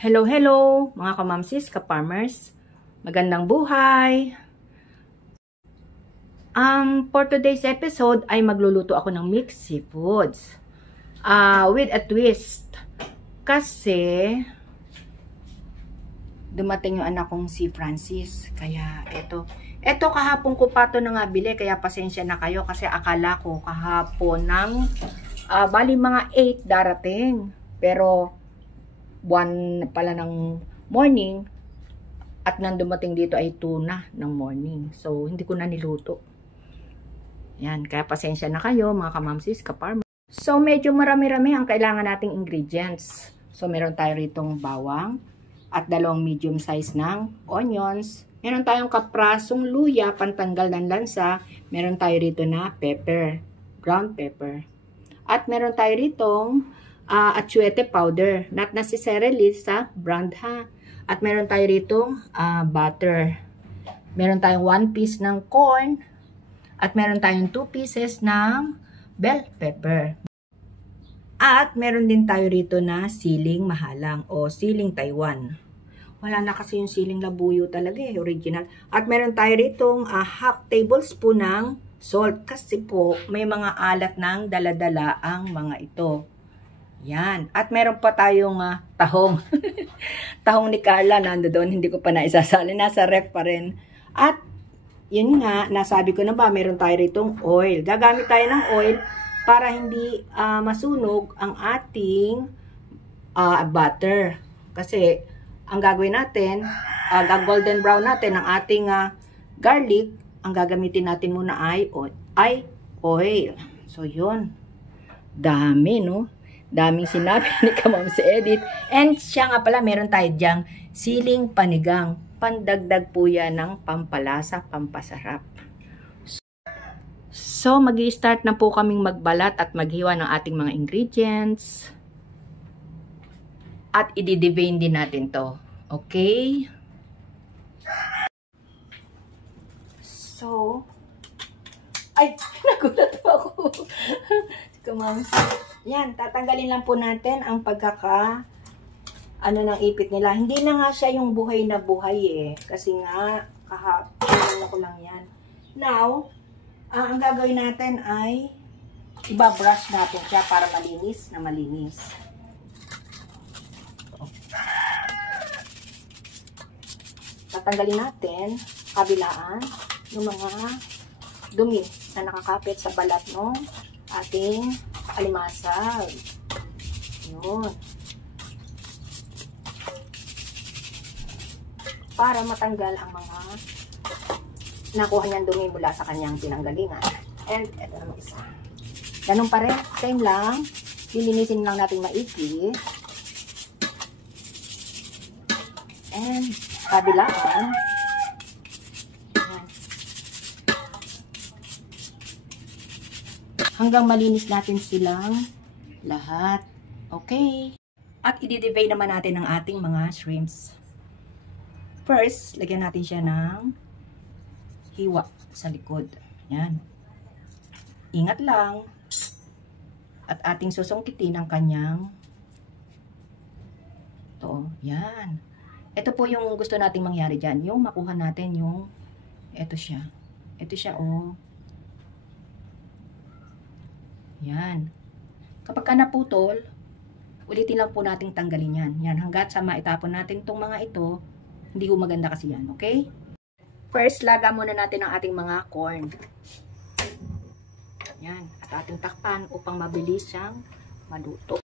Hello, hello mga kamamsis, ka-farmers. Magandang buhay. For today's episode ay magluluto ako ng mixed seafoods. With a twist. Kasi dumating yung anak kong si Francis. Kaya ito kahapon ko pa ito nabili. Kaya pasensya na kayo kasi akala ko kahapon ng bali mga 8 darating. Pero 1 pala ng morning at nang dumating dito ay 2 na ng morning. So, hindi ko na niluto. Yan, kaya pasensya na kayo mga kamamsis, ka-farmer. So, medyo marami-rami ang kailangan nating ingredients. So, meron tayo ritong bawang at 2 medium size ng onions. Meron tayong kaprasong luya, pantanggal ng lansa. Meron tayo rito na pepper, ground pepper. At meron tayo ritong atsuete powder, not necessarily sa brand ha. At meron tayo rito butter. Meron tayong 1 piece ng corn. At meron tayong 2 pieces ng bell pepper. At meron din tayo rito na siling mahalang o siling Taiwan. Wala na kasi yung siling labuyo talaga original. At meron tayo ritong half tablespoon ng salt. Kasi po may mga alat ng daladala ang mga ito. Yan. At meron pa tayong tahong. Tahong ni Carla nandoon. Hindi ko pa naisasali. Nasa ref pa rin. At yun nga, nasabi ko na ba, meron tayo ritong oil. Gagamit tayo ng oil para hindi masunog ang ating butter. Kasi ang gagawin natin, golden brown natin ang ating garlic, ang gagamitin natin muna ay oil. So yun. Dami, no? Daming sinabi ni Kamamsi Edith. And siya nga pala, meron tayo dyang siling panigang. Pandagdag po yan ng pampalasa, pampasarap. So, mag-i-start na po kaming magbalat at maghiwa ng ating mga ingredients. At i-devein din natin to. Okay? So, ay, nagulat ako. Kamamsi. Yan, tatanggalin lang po natin ang ng ipit nila. Hindi na nga siya yung buhay na buhay kasi nga, kahapon ko lang yan. Now, ang gagawin natin ay ibabrush natin siya para malinis na malinis. Tatanggalin natin kabilaan yung mga dumi na nakakapit sa balat ng ating alimasag. Yun. Para matanggal ang mga nakuha niyang dumi mula sa kanyang pinanggalingan. And ito naman isa. Ganun pa rin. Same lang. Lilinisin lang natin maigi. And kabilaan. Hanggang malinis natin silang lahat. Okay. At i-devein naman natin ang ating mga shrimps. First, lagyan natin siya ng hiwa sa likod. Yan. Ingat lang. At ating susungkitin ang kanyang ito. Yan. Ito po yung gusto nating mangyari dyan. Yung makuha natin yung ito siya. Ito siya Yan. Kapag ka naputol, ulitin lang po nating tanggalin yan. Yan, hanggat sa maitapon natin itong mga ito, hindi ko maganda kasi yan, okay? First, laga muna natin ang ating mga corn. Yan, at ating takpan upang mabilis siyang maluto.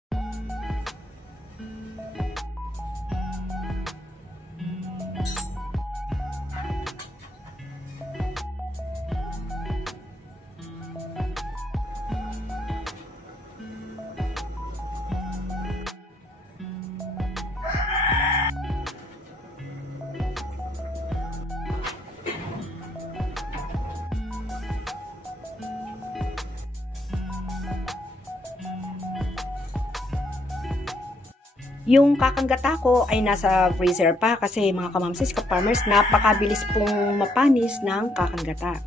Yung kakanggata ko ay nasa freezer pa kasi mga kamamsis, ka-farmers, napakabilis pong mapanis ng kakanggata.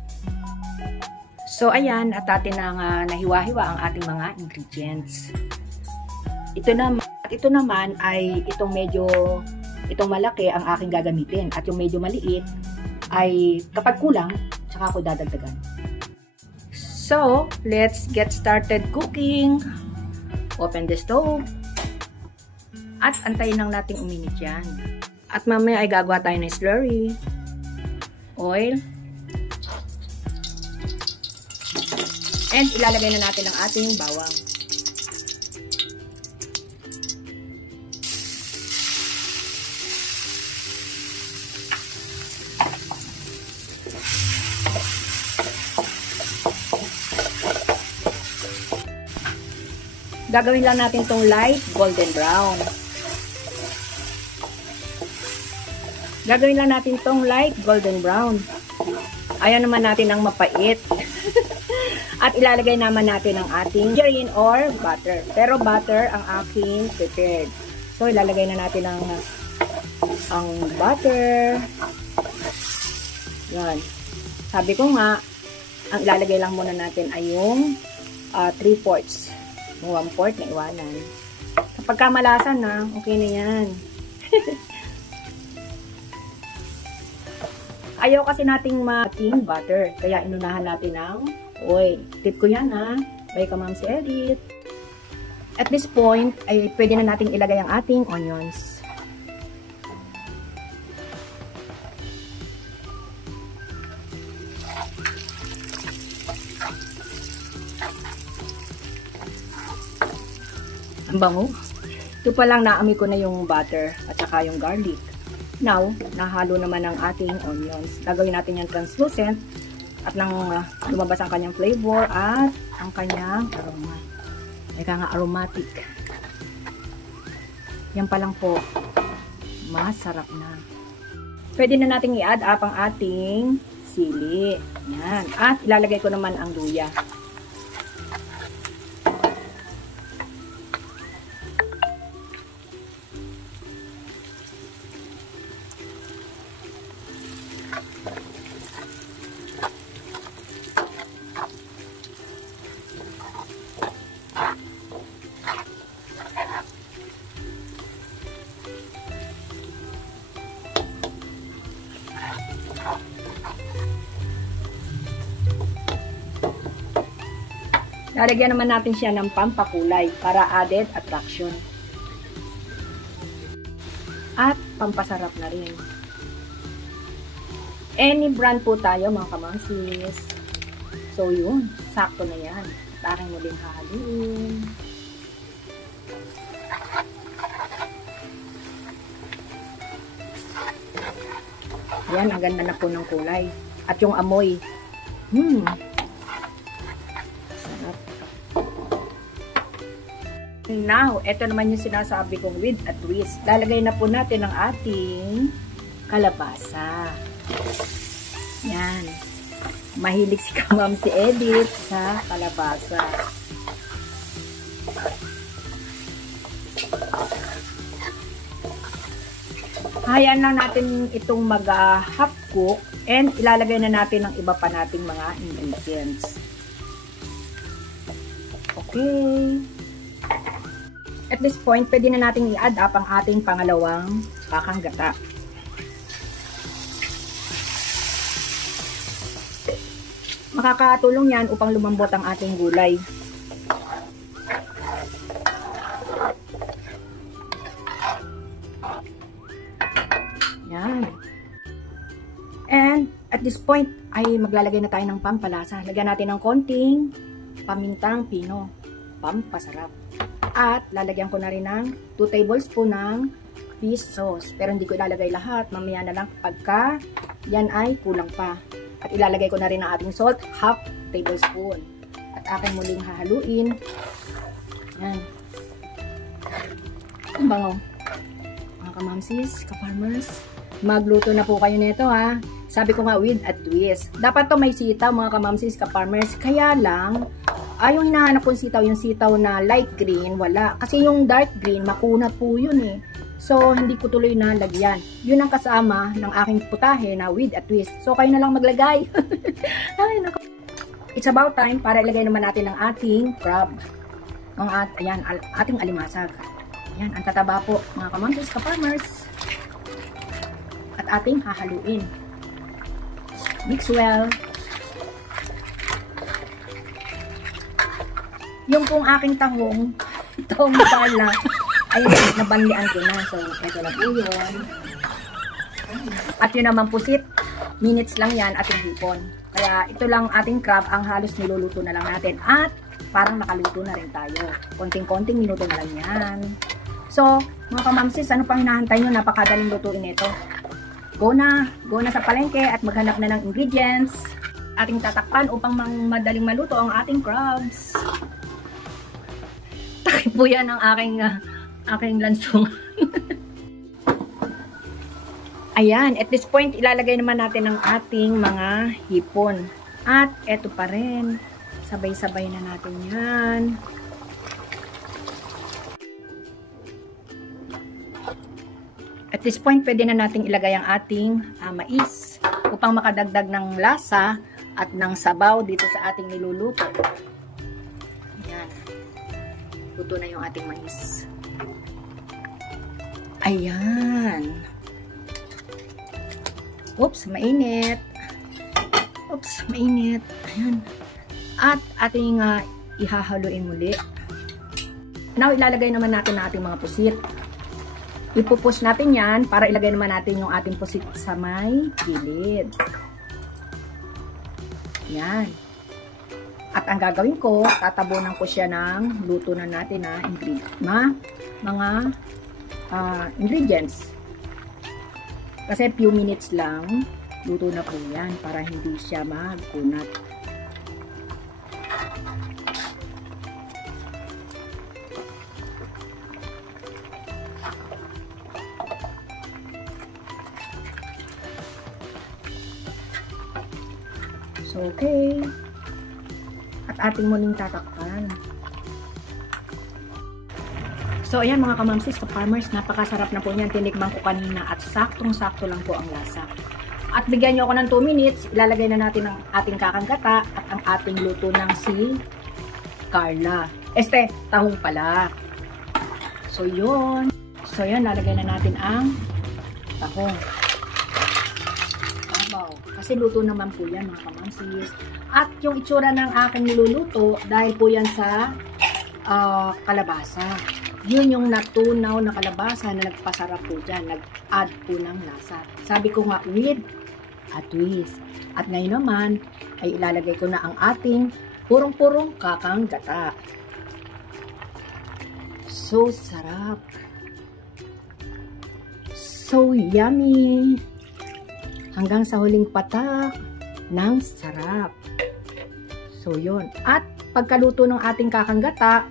So ayan, at atin na nahiwa-hiwa ang ating mga ingredients. Ito na At ito naman ay itong malaki ang aking gagamitin. At yung medyo maliit ay kapag kulang, tsaka ako dadagdagan. So, let's get started cooking. Open the stove. At antayin lang natin uminit yan. At mamaya ay gagawa tayo ng slurry. Oil. And ilalagay na natin ang ating bawang. Gagawin lang natin itong light golden brown. Gagawin lang natin itong light golden brown. Ayaw naman natin ang mapait. At ilalagay naman natin ang ating margarine or butter. Pero butter ang aking prepared. So ilalagay na natin ang butter. Yan. Sabi ko nga, ang ilalagay lang muna natin ay yung 3/4. Yung 1/4 na iwanan. Kapag kamalasan na, okay na yan. Ayaw kasi nating making butter. Kaya inunahan natin ng oil. Tip ko yan ha. By Kamamsi Edit. At this point, ay pwede na nating ilagay ang ating onions. Ang bango. Ito pa lang naamoy ko na yung butter at saka yung garlic. Now, nahalo naman ang ating onions. Gagawin natin yung translucent at nang lumabas ang kanyang flavor at ang kanyang aroma. Ika nga aromatic. Yan pa lang po. Masarap na. Pwede na nating i-add up ang ating sili. Yan. At ilalagay ko naman ang luya. Lalagyan naman natin siya ng pampakulay para added attraction. At pampasarap na rin. Any brand po tayo mga kamangsis. So yun, sakto na yan. At aking muling hahaluin. Yan, ang ganda na po ng kulay. At yung amoy. Now, ito naman yung sinasabi kong with a twist. Lalagay na po natin ang ating kalabasa. Yan. Mahilig si Kamamsi Edit sa kalabasa. Hayaan lang natin itong mag-half cook and ilalagay na natin ang iba pa nating mga ingredients. Okay. At this point, pwede na natin i-add up ang ating pangalawang bakang gata. Makakatulong yan upang lumambot ang ating gulay. Yan. And at this point, ay maglalagay na tayo ng pampalasa. Lagyan natin ng konting pamintang pino. Pampasarap. At lalagyan ko na rin ng 2 tablespoon ng fish sauce. Pero hindi ko ilalagay lahat. Mamaya na lang pagka yan ay kulang pa. At ilalagay ko na rin ang ating salt, half tablespoon. At aking muling hahaluin. Yan. Ang bango. Mga kamamsis, ka-farmers, magluto na po kayo nito ha. Sabi ko nga with a twist. Dapat to may sitaw mga kamamsis, ka-farmers. Kaya lang, yung hinahanap kong sitaw, yung sitaw na light green, wala. Kasi yung dark green, makunat po yun eh. So, hindi ko tuloy na lagyan. Yun ang kasama ng aking putahe na with a twist. So, kayo na lang maglagay. Ay, naku. It's about time para ilagay naman natin ang ating crab. Ayan, ating alimasag. Yan, ang tataba po mga kamamsis, ka-farmers. At ating hahaluin. Mix well. Yung pong aking tahong bala, ay nabanlian ko na. So, ito na po yun. At yun naman pusit, minutes lang yan ating hipon. Kaya ito lang ating crab, ang halos niluluto na lang natin. At parang nakaluto na rin tayo. Konting-konting minuto na lang yan. So, mga kamamsis, ano pang hinahantay nyo? Napakadaling lutuin ito. Go na sa palengke at maghanap na ng ingredients. Ating tatakpan upang madaling maluto ang ating crabs. Takip po yan ang aking lansong. Ayan, at this point, ilalagay naman natin ang ating mga hipon. At eto pa rin. Sabay-sabay na natin yan. At this point, pwede na nating ilagay ang ating mais upang makadagdag ng lasa at ng sabaw dito sa ating niluluto. Ayan. Luto na yung ating mais. Ayan. Oops, mainit. Oops, mainit. Ayan. At ating ihahaluin muli. Now, ilalagay naman natin ang ating mga pusit. Ipupush natin yan para ilagay naman natin yung ating pusit sa may gilid. Yan. At ang gagawin ko, tatabunan ko siya ng luto na natin na mga ingredients. Kasi few minutes lang, luto na po yan para hindi siya magkunat. So, okay. At ating muling tatakpan. So, ayan mga kamamsis, ka-farmers, napakasarap na po niyan. Tinikman ko kanina at saktong-sakto lang po ang lasa. At bigyan nyo ako ng 2 minutes, ilalagay na natin ang ating kakanggata at ang ating luto ng si Carla. Tahong pala. So, yun. So, yan, lalagay na natin ang tahong. Kasi luto naman po yan mga kamamsis. At yung itsura ng aking niluluto, dahil po yan sa kalabasa. Yun yung natunaw na kalabasa na nagpasarap po dyan. Nag-add po ng lasa. Sabi ko nga, with a twist. At ngayon naman, ay ilalagay ko na ang ating purong-purong kakanggata. So sarap. So yummy. Hanggang sa huling patak ng sarap. So, yun. At pagkaluto ng ating kakanggata,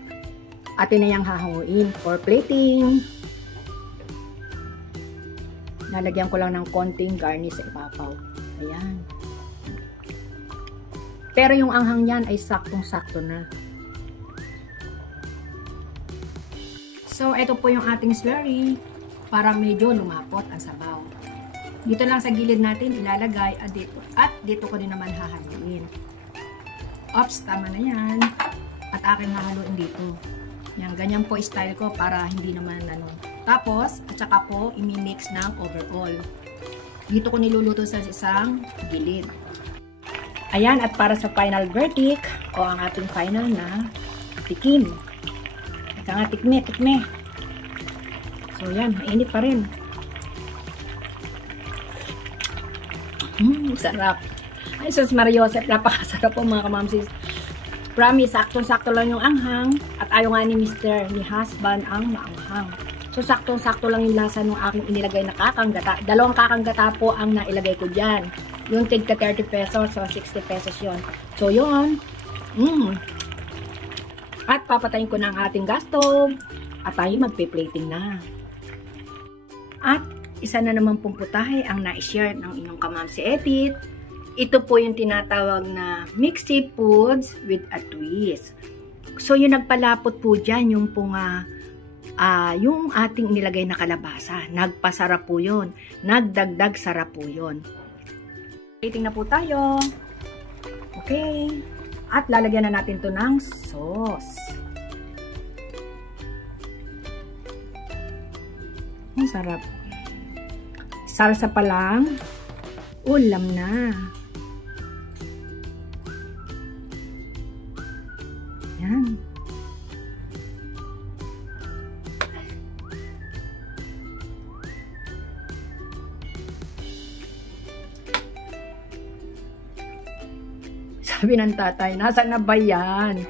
atin na yung hahanguin for plating. Nalagyan ko lang ng konting garnish sa ibabaw. Ayan. Pero yung anghang yan ay saktong-sakto na. So, ito po yung ating slurry para medyo lumapot ang sabaw. Dito lang sa gilid natin ilalagay at dito ko din naman hahaluin. Ops, tama na yan. At aking hahaluin dito. Yan, ganyan po style ko para hindi naman Tapos, at saka ko imi-mix ng overall. Dito ko niluluto sa isang gilid. Ayan, at para sa final verdict o ang ating final na tikim. Ika nga, tikme. So yan, mainit pa rin. Sarap. Ay, sus Mariosep, napakasarap po mga kamamsis. Promise, saktong-sakto lang yung anghang at ayaw nga ni ni husband ang maanghang. So, saktong-sakto lang yung lasa ng aking inilagay na kakanggata. 2 kakanggata po ang nailagay ko dyan. Yung tigka 30 pesos, so 60 pesos yon. So, yun. At papatayin ko na ang ating gas stove at tayo magpe-plating na. At isa na naman pong putahe ang na-share ng inyong kamamsi Edith. Ito po yung tinatawag na mixed seafoods with a twist. So, yung nagpalapot po dyan, yung pong yung ating nilagay na kalabasa. Nagpasarap po yun. Nagdagdag sarap po yun. Plating na po tayo. Okay. At lalagyan na natin to ng sauce. sarap. Salsa pa lang, ulam na. Yan. Sabi ng tatay, nasaan na ba yan?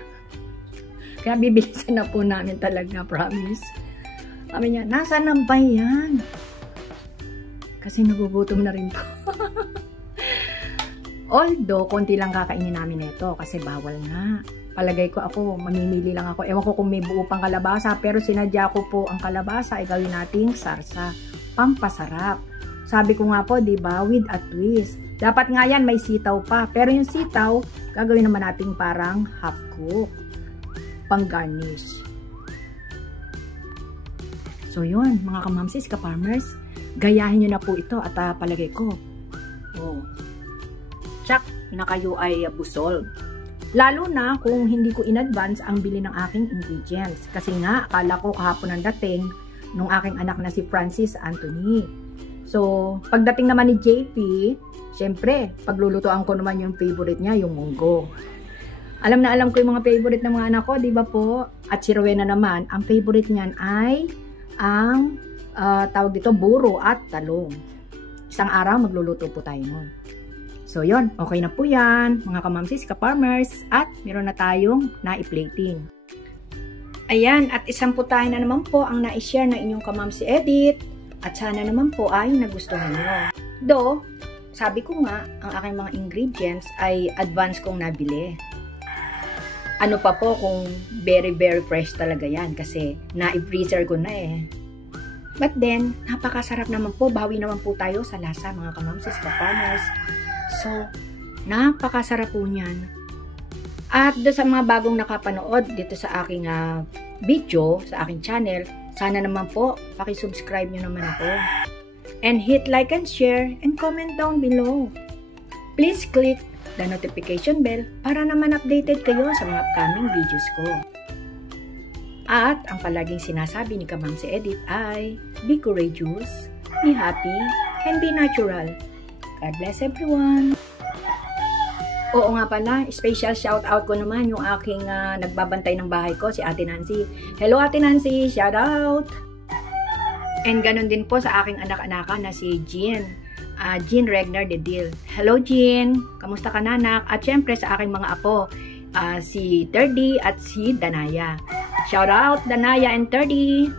Kaya bibilisan na po namin talaga, promise. Sabi niya, nasaan na ba yan? Kasi nagugutom na rin po. Although, konti lang kakainin namin ito kasi bawal nga. Palagay ko ako, mamimili lang ako. Ewan ko kung may buo pang kalabasa, pero sinadya ko po ang kalabasa ay gawin nating sarsa. Pampasarap. Sabi ko nga po, diba, with a twist. Dapat nga yan, may sitaw pa. Pero yung sitaw, gagawin naman nating parang half cook. Pang garnish. So yun, mga kamamsis, kaparmers, gayahin nyo na po ito at palagay ko. Oh. Tsak, na kayo ay busol. Lalo na kung hindi ko in advance ang bili ng aking ingredients. Kasi nga, akala ko kahapon ang dating nung aking anak na si Francis Anthony. So, pagdating naman ni JP, syempre, paglulutoan ko naman yung favorite niya, yung munggo. Alam na alam ko yung mga favorite ng mga anak ko, di ba po? At si Rowena naman, ang favorite niyan ay ang tawag dito, buro at talong. Isang araw, magluluto po tayo nun. So, yon, okay na po yan, mga kamamsis, kaparmers, at meron na tayong naiplating. Ayan, at isang putahe na naman po ang na-share na inyong kamamsi edit. At sana naman po ay nagustuhan nyo. Though, sabi ko nga, ang aking mga ingredients ay advance kong nabili. Ano pa po kung very fresh talaga yan kasi na-freezer ko na eh. But then, napakasarap naman po. Bawi naman po tayo sa lasa mga kamamsis, kaparmers. So, napakasarap po niyan. At do sa mga bagong nakapanood dito sa aking video, sa aking channel, sana naman po, paki-subscribe nyo naman ako. And hit like and share and comment down below. Please click the notification bell para naman updated kayo sa mga upcoming videos ko. At ang palaging sinasabi ni Kamamsi Edit ay, be courageous, be happy, and be natural. God bless everyone! Oo nga pala, special shout out ko naman yung aking nagbabantay ng bahay ko, si Ate Nancy. Hello Ate Nancy, shout out! And ganun din po sa aking anak-anaka na si Jean. Jean Regner de Dil. Hello Jean, kamusta ka nanak? At syempre sa aking mga apo, si Terdy at si Danaya. Shout out Danaya and Terdy!